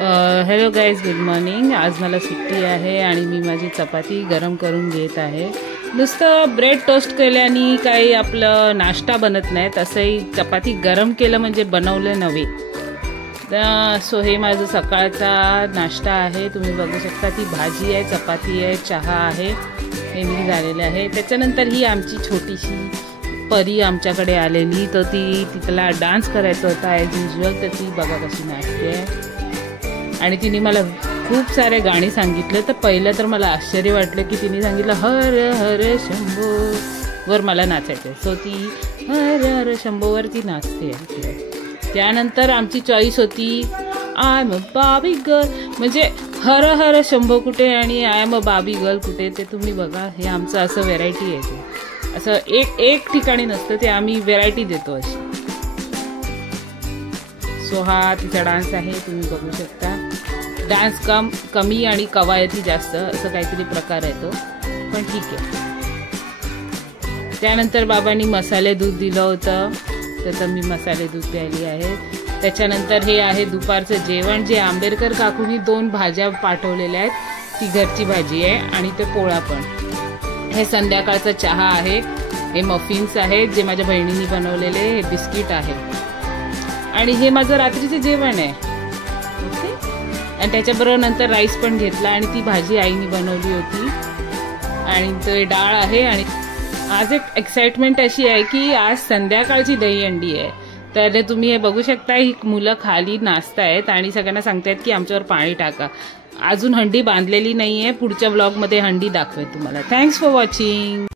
Hello guys, good morning. आज मला सुट्टी आहे आणि मी माझी चपाती गरम करून घेत आहे। नुसतं ब्रेड टोस्ट केल्याने काही आपलं नाश्ता बनत नाही, तसंही चपाती गरम केलं म्हणजे बनवलं नव्हे। सो हे माझं सकाळचा नाश्ता आहे। तुम्ही बघू शकता ती भाजी आहे, चपाती आहे, चहा आहे, हे मी झालेले आहे। त्याच्यानंतर ही आमची छोटीशी परी आमच्याकडे आलेली, तर तिला डान्स करायचा होता ॲज युजल, तर ती बघा कशी नाचते आहे। आणि तिने मला खूप सारे गाणी सांगितले। तर पहिलं तर मला आश्चर्य वाटलं की तिने सांगितलं हर हर शंभो वर मला नाचायचं, सो ती हर हर शंभोवर ती नाचते आहे। त्यानंतर आमची चॉईस होती आय एम अ बाबी गर्ल, म्हणजे हर हर शंभो कुठे आणि आय एम अ बाबी गर्ल कुठे, ते तुम्ही बघा। हे आमचं असं व्हेरायटी आहे, ते असं एक ठिकाणी नसतं, ते आम्ही व्हेरायटी देतो अशी। सो हा तिचा डान्स आहे, तुम्ही बघू शकता। डान्स कमी आणि कवायती जास्त, असं काहीतरी प्रकार आहे तो, पण ठीक आहे। त्यानंतर बाबांनी मसाले दूध दिलं होतं, त्याचं मी मसाले दूध प्यायली आहे। त्याच्यानंतर हे आहे दुपारचं जेवण, जे आंबेडकर काकूंनी 2 भाज्या पाठवलेल्या आहेत, ती घरची भाजी आहे आणि ते पोळा पण। हे संध्याकाळचा चहा आहे, हे मफिन्स आहेत जे माझ्या बहिणींनी बनवलेले, हे बिस्किट आहे आणि हे माझं रात्रीचं जेवण आहे, ओके। आणि त्याच्याबरोबर नंतर राईस पण घेतला आणि ती भाजी आईने बनवली होती आणि ते डाळ आहे। आणि आज एक एक्साइटमेंट अशी आहे की आज संध्याकाळची दहीहंडी आहे, तर तुम्ही हे बघू शकता, ही मुलं खाली नाचतायत आणि सगळ्यांना सांगतायत की आमच्यावर पाणी टाका। अजून हंडी बांधलेली नाही आहे, पुढच्या ब्लॉगमध्ये हंडी दाखवेन तुम्हाला। Thanks for watching.